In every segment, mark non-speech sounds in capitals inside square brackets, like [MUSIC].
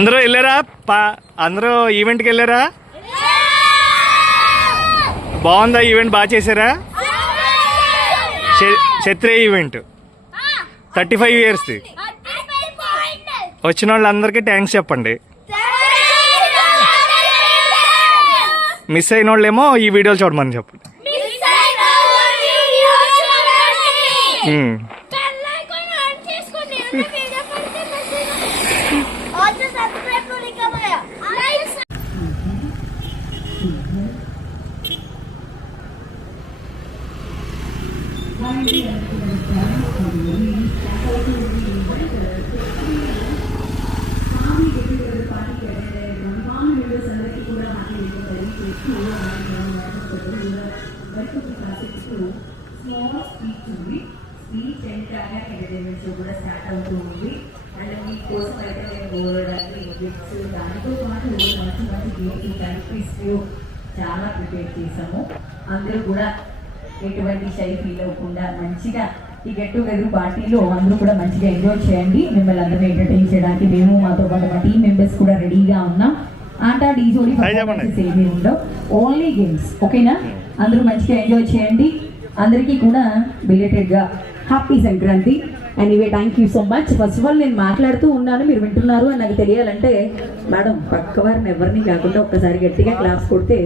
అందరూ వెళ్ళారా? పా అందరూ ఈవెంట్కి వెళ్ళారా? బాగుందా ఈవెంట్ బాగా చేశారా? క్ష- క్షత్రియ ఈవెంట్ థర్టీ ఫైవ్ ఇయర్స్ది వచ్చిన వాళ్ళందరికీ థ్యాంక్స్ చెప్పండి. మిస్ అయిన వాళ్ళేమో ఈ వీడియోలు చూడమని చెప్పండి um. Speech and track academies కూడా స్టార్ట్ అవుతూ ఉంది అండ్ మీకోసం అయితే నేను గోరడానికి గిఫ్ట్స్ దానితో పాటు మంచి మంచి గేమ్స్ కనిపిస్తూ చాలా ప్రిపేర్ చేసాము అందరూ కూడా ఎటువంటి షై ఫీల్ అవ్వకుండా మంచిగా ఈ గెట్ టుగెదర్ పార్టీలో అందరూ కూడా మంచిగా ఎంజాయ్ చేయండి. మిమ్మల్ని అందరూ ఎంటర్టైన్ చేయడానికి మేము మాతో పాటు మా టీం మెంబర్స్ కూడా రెడీగా ఉన్నాం. ఆట డీజోడి. ఏమీ ఉండవు. ఓన్లీ గేమ్స్ ఓకేనా? అందరూ మంచిగా ఎంజాయ్ చేయండి. అందరికీ కూడా బిలేటెడ్గా happy Sankranti. Anyway thank you so much first of all నేను మాట్లాడుతూ ఉన్నాను. మీరు వింటున్నారు అని నాకు తెలియాలంటే మేడం పక్క వారిని ఎవరిని కాకుండా ఒక్కసారి గట్టిగా క్లాస్ కొడితే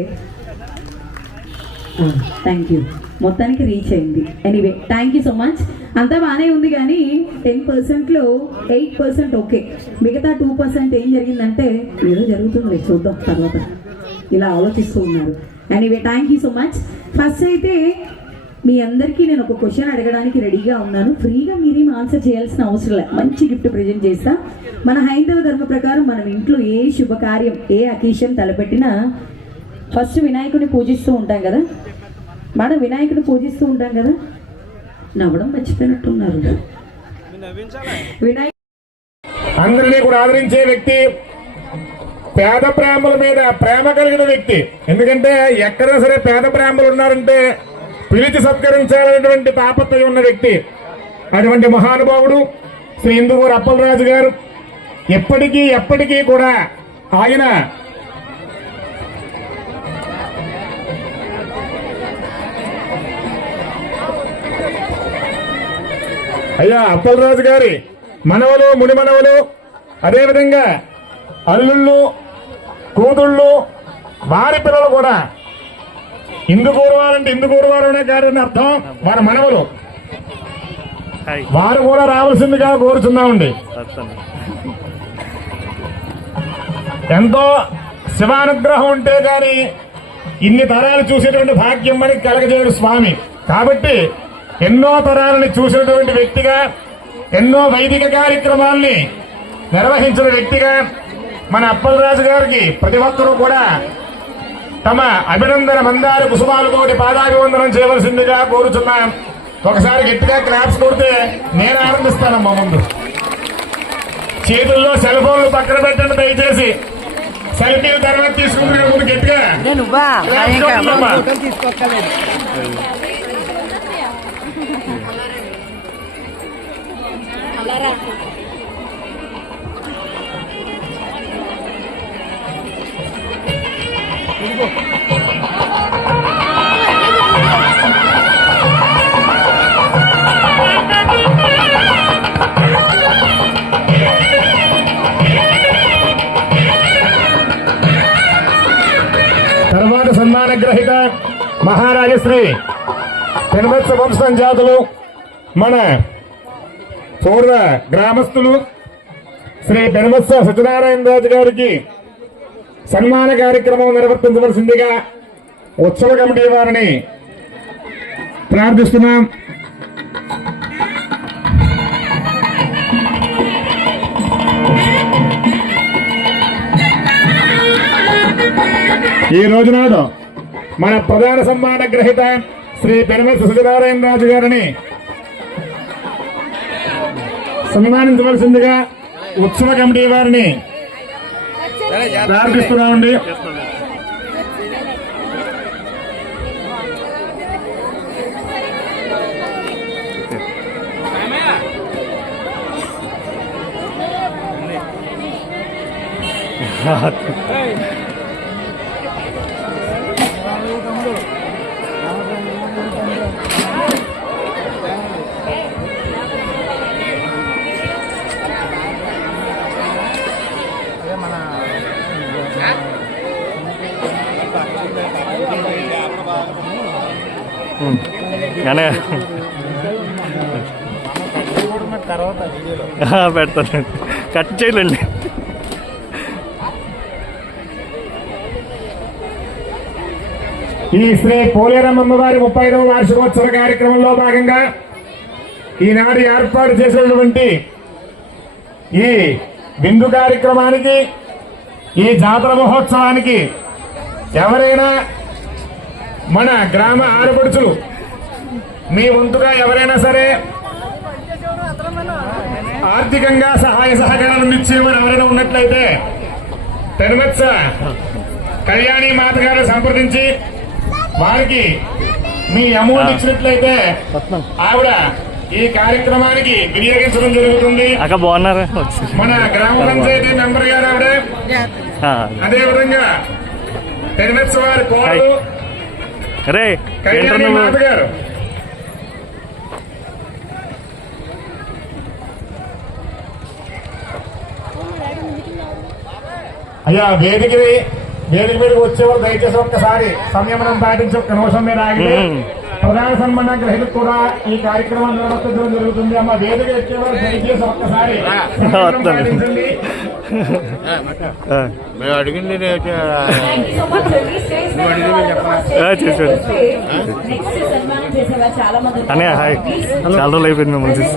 థ్యాంక్ యూ మొత్తానికి రీచ్ అయింది. Anyway thank you so much అంతా బాగానే ఉంది కానీ టెన్ పర్సెంట్లో ఎయిట్ పర్సెంట్ ఓకే మిగతా టూ పర్సెంట్ ఏం జరిగిందంటే ఏదో జరుగుతుంది చూద్దాం తర్వాత. ఇలా ఆలోచిస్తూ ఉన్నారు. Anyway thank you so much first అయితే మీ అందరికీ నేను ఒక క్వశ్చన్ అడగడానికి రెడీగా ఉన్నాను. ఫ్రీగా మీరేం ఆన్సర్ చేయాల్సిన అవసరం లేదు మంచి గిఫ్ట్ ప్రజెంట్ చేస్తా. మన హైందవ ధర్మ ప్రకారం మనం ఇంట్లో ఏ శుభకార్యం ఏ అకేషన్ తలపెట్టినా ఫస్ట్ వినాయకుని పూజిస్తూ ఉంటాం కదా. మనం వినాయకుడిని పూజిస్తూ ఉంటాం కదా. నవ్వడం మర్చిపోయినట్టున్నారు వినాయక అందరినీ కూడా ఆదరించే వ్యక్తి పేద ప్రేమల మీద ప్రేమ కలిగిన వ్యక్తి. ఎందుకంటే ఎక్కడైనా సరే పేద ప్రేమలు ఉన్నారంటే పిలిచి సత్కరించాలనేటువంటి తాపత్రయం ఉన్న వ్యక్తి. అటువంటి మహానుభావుడు శ్రీ ఇందుగూరు అప్పలరాజు గారు. ఎప్పటికీ ఎప్పటికీ కూడా ఆయన అయ్యా అప్పలరాజు గారి మనవలు మునిమనవలు అదేవిధంగా అల్లుళ్ళు కూతుళ్ళు వారి పిల్లలు కూడా. ఇందు వారంటే ఇందు వారనే కాదని అర్థం వారి మనవలు. వారు కూడా రావాల్సిందిగా కోరుచున్నామండి. ఎంతో శివానుగ్రహం ఉంటే గాని ఇన్ని తరాలు చూసేటువంటి భాగ్యం మనకి కలగజేయడు స్వామి. కాబట్టి ఎన్నో తరాలని చూసినటువంటి వ్యక్తిగా ఎన్నో వైదిక కార్యక్రమాల్ని నిర్వహించిన వ్యక్తిగా మన అప్పలరాజు గారికి ప్రతి ఒక్కరూ కూడా తమ అభినందన మందార కుసుమాలతోటి పాదాభివందనం చేయవలసిందిగా కోరుచున్నాం. ఒకసారి గట్టిగా క్లాప్స్ కొడితే నేను ఆనందిస్తానమ్మా ముందు. చేతుల్లో సెల్ ఫోన్లు పక్కన పెట్టండి దయచేసి. సెల్ఫీలు తర్వాత తీసుకుంటున్న ముందు గట్టిగా. తర్వాత సన్మాన గ్రహీత మహారాజశ్రీ పెనుమత్స వంశం జాతులు మన పూర్వ గ్రామస్తులు శ్రీ పెనుమత్స సత్యనారాయణ రాజు గారికి సన్మాన కార్యక్రమం నిర్వర్తించవలసిందిగా ఉత్సవ కమిటీ వారిని ప్రార్థిస్తున్నాం. ఈ రోజు నాడు మన ప్రధాన సన్మాన గ్రహీత శ్రీ పెనమతి సత్యనారాయణ రాజు గారిని సన్మానించవలసిందిగా ఉత్సవ కమిటీ వారిని ప్రార్థిస్తున్నామండి [LAUGHS] అనే. పెడతాను. కట్ చేయలేండి ఈ శ్రీ పోలేరమ్మమ్మ వారి ముప్పై ఐదవ వార్షికోత్సవ కార్యక్రమంలో భాగంగా ఈనాడు ఏర్పాటు చేసినటువంటి ఈ బిందు కార్యక్రమానికి ఈ జాతర మహోత్సవానికి ఎవరైనా మన గ్రామ ఆడపడుచులు మీ వంతుగా ఎవరైనా సరే ఆర్థికంగా సహాయ సహకారాలు ఇచ్చేవారు ఎవరైనా ఉన్నట్లయితే పెనుమెత్స కళ్యాణి మాత గారు సంప్రదించి వారికి మీ అమౌంట్ ఇచ్చినట్లయితే ఆవిడ ఈ కార్యక్రమానికి వినియోగించడం జరుగుతుంది. మన గ్రామ పంచాయతీ మెంబర్ గారు ఆవిడ. అదే విధంగా పెనుమెత్స వారి కోడలు రే నువ్వు? అయ్యా వేదిక వేదిక మీదకి వచ్చేవారు దయచేసి ఒక్కసారి సంయమనం పాటించి ఒక్క నిమిషం మీద ఆగితే మ్మ్. ప్రధాన సన్మాన గ్రహీతకు కూడా ఈ కార్యక్రమం నిర్వర్తించడం జరుగుతుంది. అమ్మ వేదిక ఎక్కేవారు దయచేసి ఒక్కసారి మేము అడిగింది చేశాడు. అన్నయ్య హాయ్ చాలా రోజులు అయిపోయింది మిమ్మల్ని చూసి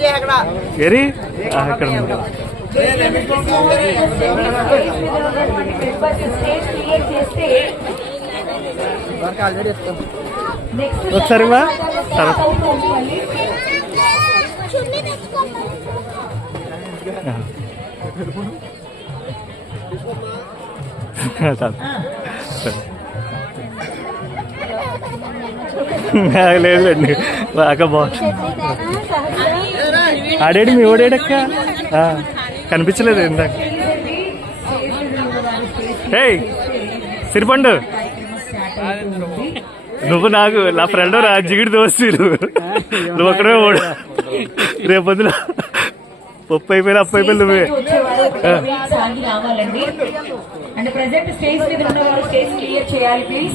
చేయాలి అక్కడ ఏరి ఆ, ఒకసారి మా లేదు బాగా బాగుంటుంది. ఆడేడు మీ ఓడేడక్క కనిపించలేదు ఇందాక. ఏయ్ సిరిపండు. నువ్వు నాకు నా ఫ్రెండ్ రా జిగిడి దోస్తు నువ్వు ఒక్కడే ఓడు రేపొద్దున పప్పు అయిపోయినా అప్పు అయిపోయి నువ్వే. అంటే ప్రజెంట్ స్టేజ్ మీద ఉన్నవారు స్టేజ్ క్లియర్ చేయాలి ప్లీజ్.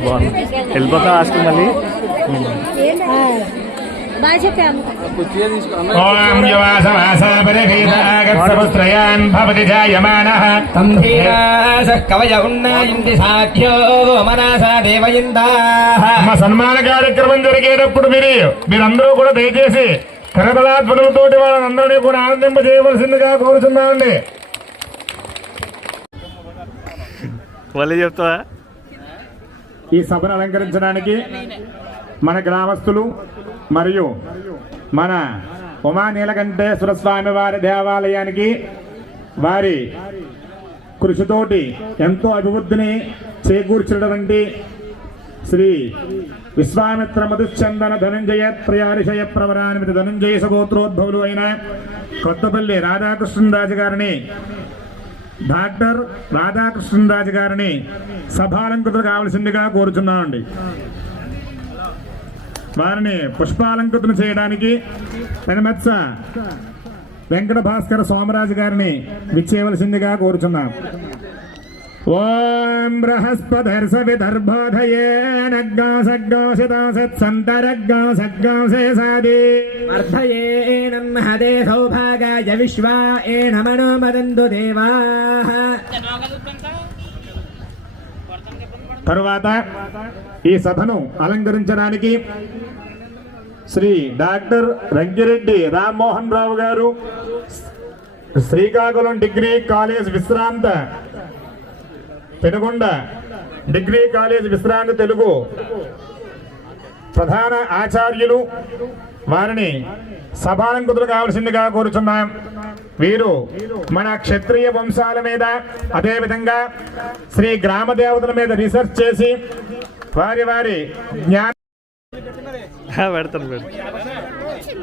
బాగుంది వెళ్ళిపోతాం హాస్టల్ మళ్ళీ? సన్మాన కార్యక్రమం జరిగేటప్పుడు మీరు మీరందరూ కూడా దయచేసి కరబలాధ్వనులతోటి వాళ్ళందరినీ కూడా ఆనందింపజేయవలసిందిగా కోరుతున్నామండి మళ్ళీ చెప్తావా? ఈ సభను అలంకరించడానికి మన గ్రామస్తులు మరియు మన ఉమా నీలకంఠేశ్వర స్వామి వారి దేవాలయానికి వారి కృషితోటి ఎంతో అభివృద్ధిని చేకూర్చినటువంటి శ్రీ విశ్వామిత్ర మధుచందన ధనంజయ త్రయారిషయ ప్రవరానిమిత ధనంజయ సగోత్రోద్భవులు అయిన కొత్తపల్లి రాధాకృష్ణరాజు గారిని డాక్టర్ రాధాకృష్ణరాజు గారిని సభాలంకృతులు కావలసిందిగా కోరుచున్నామండి వారిని పుష్పాలంకృతులు చేయడానికి పెనమెత్స వెంకట భాస్కర సోమరాజు గారిని విచ్చేయవలసిందిగా కోరుచున్నాం. ఓం బృహస్పతిర్స విదర్భోధయే నగ్గా సగ్గా సత్సంతరగ్గా సగ్గా సాది. అర్థయేనం హదే సౌభాగాయ సౌభాగాయ విశ్వాయేణ మనో మదందు దేవాః. తరువాత ఈ సభను అలంకరించడానికి శ్రీ డాక్టర్ రంగిరెడ్డి రామ్మోహన్ రావు గారు శ్రీకాకుళం డిగ్రీ కాలేజ్ విశ్రాంత పెనుగొండ డిగ్రీ కాలేజ్ విశ్రాంత తెలుగు ప్రధాన ఆచార్యులు వారిని సభాలంకృతులు కావలసిందిగా కోరుచున్నాం. వీరు మన క్షత్రియ వంశాల మీద అదేవిధంగా శ్రీ గ్రామ దేవతల మీద రీసెర్చ్ చేసి వారి వారి జ్ఞాన [LAUGHS] పెడతాను [LAUGHS] పెడతాను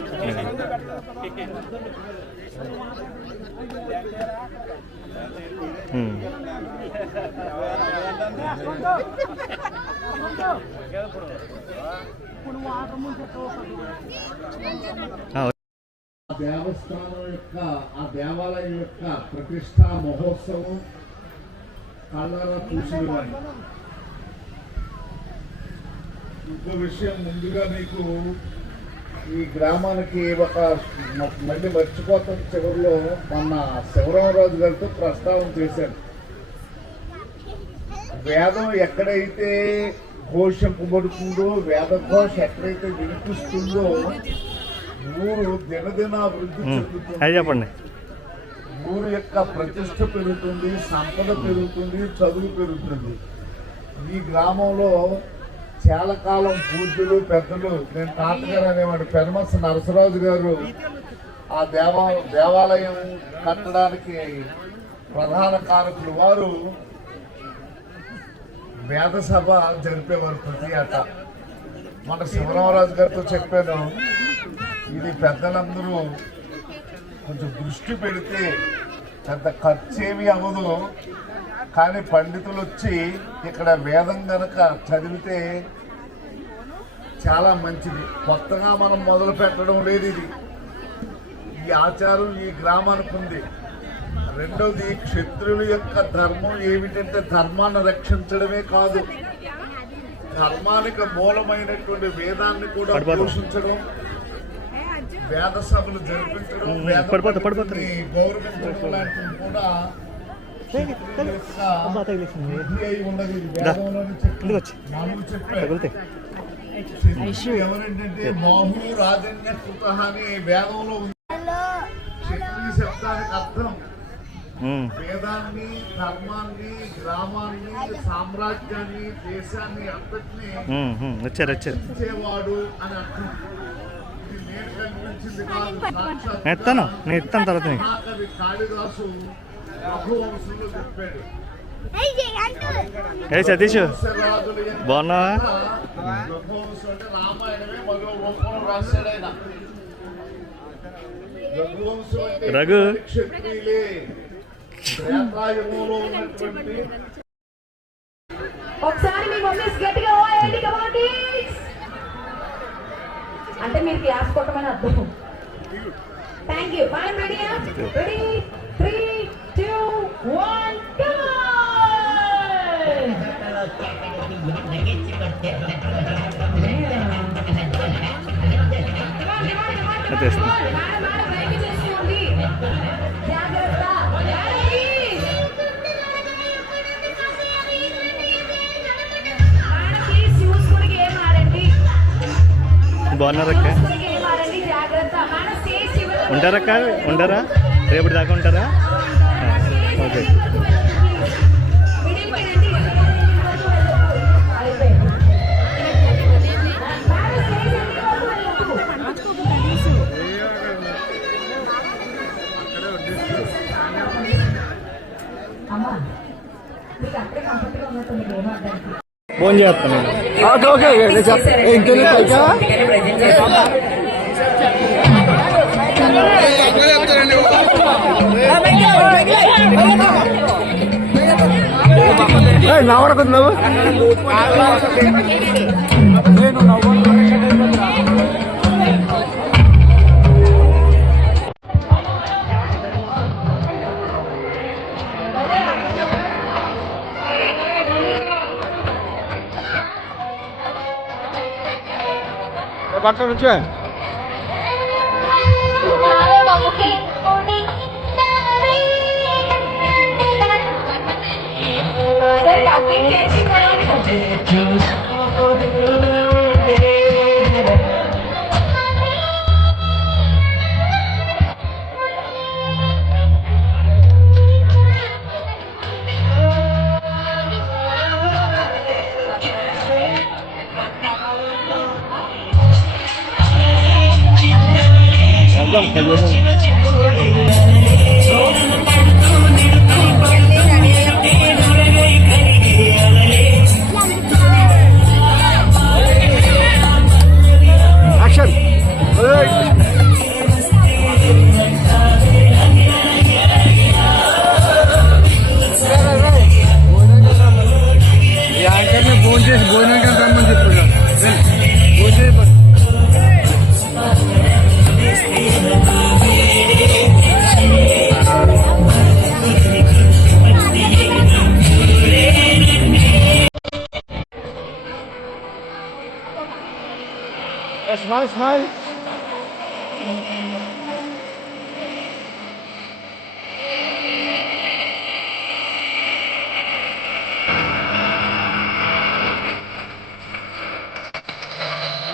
ఉమ్. ఆ, దేవస్థానం యొక్క ఆ దేవాలయం యొక్క ప్రతిష్టా మహోత్సవం కళ్ళారా చూసినవాడిని ఇంకో విషయం ముందుగా మీకు ఈ గ్రామానికి ఒక మ- మళ్ళీ మర్చిపోతాం. చివరిలో మొన్న శివరామరాజు గారితో ప్రస్తావన చేశారు వేదం ఎక్కడైతే ఘోషింపబడుతుందో వేద ఘోష ఎక్కడైతే వినిపిస్తుందో ఊరు దినదిన అభివృద్ధి ఉమ్. చెందుతుంది చెప్పండి. ఊరు యొక్క ప్రతిష్ట పెరుగుతుంది సంపద పెరుగుతుంది చదువు పెరుగుతుంది. ఈ గ్రామంలో చాలా కాలం పూజ్యులు పెద్దలు నేను తాతగారు అనేవాడు పెనమస నరసరాజు గారు ఆ దేవా దేవాలయం కట్టడానికి ప్రధాన కారకులు వారు. వేద సభ జరిపేవారు ప్రతి ఏటా మన శివరామరాజు గారితో చెప్పాను ఇది పెద్దలందరూ కొంచెం దృష్టి పెడితే పెద్ద ఖర్చు ఏమీ అవ్వదు. కానీ పండితులు వచ్చి ఇక్కడ వేదం గనక చదివితే చాలా మంచిది. కొత్తగా మనం మొదలు పెట్టడం లేదు ఇది. ఈ ఆచారం ఈ గ్రామానికి ఉంది. రెండోది క్షత్రుల యొక్క ధర్మం ఏమిటంటే ధర్మాన్ని రక్షించడమే కాదు. ధర్మానికి మూలమైనటువంటి వేదాన్ని కూడా. పోషించడం వేద సభలు జరిపించడం గౌరవించడం లాంటివి కూడా ఎవరంటే బాహు రాజన్య కృత అని వేదంలో ఉంది. క్షత్రియ శబ్దానికి అర్థం. వేదాన్ని ధర్మాన్ని గ్రామాన్ని సామ్రాజ్యాన్ని దేశాన్ని అంతటినీ. వచ్చారు వచ్చారు. ఇచ్చేవాడు అని అర్థం. ఇది నేను సాక్షాత్తుగా నేను ఇస్తాను నేను ఇస్తాను తర్వాత కాళిదాసు రఘువంశంలో చెప్పాడు. ఏ సతీష్. బాగున్నావా? రఘు. త్రేతాయుగంలో ఉన్నటువంటి ఒకసారి మీ మమ్మీస్ గట్టిగా ఓయండి కమాండి అంటే మీరు క్లాస్ కొట్టమని అర్థం thank you fine ready ready three two one తెస్తాను జాగ్రత్త. బాగున్నారక్క? ఉంటారక్క? ఉంటారా? రేపటి దాకా ఉంటారా? ఓకే. కంఫర్ట్గా ఉన్నట్టుంది గేమ్ ఆడడానికి ఫోన్ చేస్తాను কত রয়েছে 算了，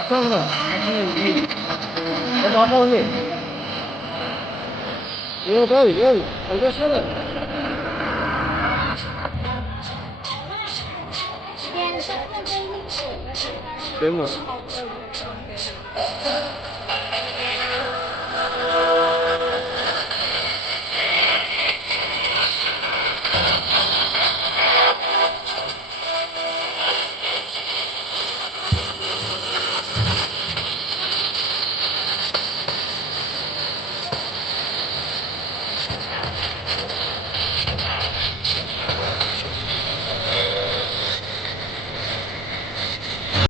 算了，我打过去。你在哪里？我在这里，我在深圳。给我